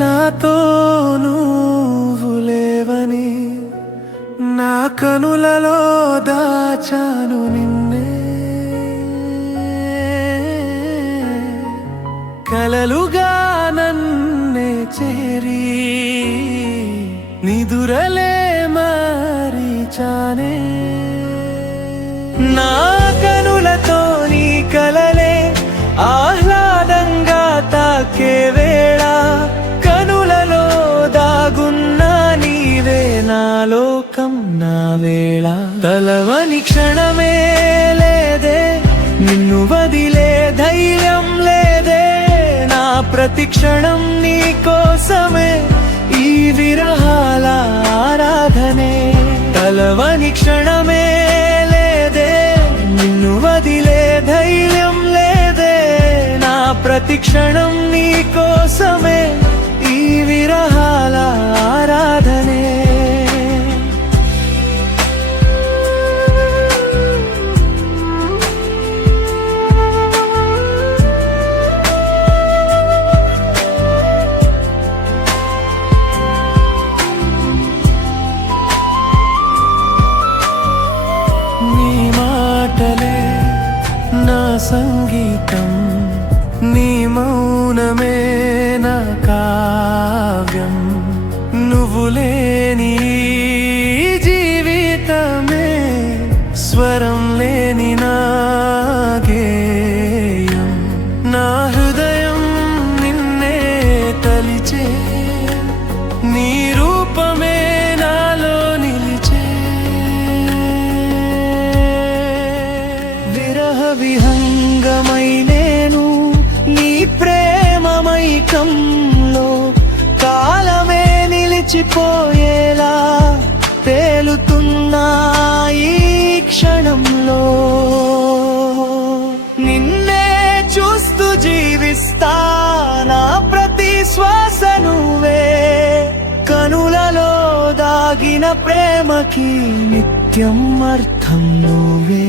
నాతో నువ్వు లేవని నా కనులలో దాచాను నిన్నే, కలలుగా నన్నే చేరి నిదురలే మరిచానే. నా కనులతో నీ కలలే ఆహ్లాదంగా తాకే వేళ, కనులలో దాగున్నా నీవే నా లోకం నా వేళ. తలవని క్షణమే లేదే, నిన్ను వదిలే ధైర్యం లేదే, నా ప్రతి క్షణం నీ కోసమే ఈ విరహాల ఆరాధనే. తలవని క్షణమే లేదే, నిన్ను వదిలే ధైర్యం లేదే, నా ప్రతి క్షణం నీ కోసమే ఈ విరహాల ఆరాధనే. నా సంగీతం, నీ మౌనమే నా కావ్యం, నువ్వు లేని జీవితమే స్వరం లేని నా గేయం. నా హృదయం నిన్నే తలిచే, నీ రూపమే నాలో నిలిచే. విహంగమై నేను నీ ప్రేమమైకంలో కాలమే నిలిచిపోయేలా తేలుతున్నా ఈ క్షణంలో. నిన్నే చూస్తూ జీవిస్తా, నా ప్రతి శ్వాస నువ్వే, కనులలో దాగిన ప్రేమకి నిత్యం అర్థం నువ్వే.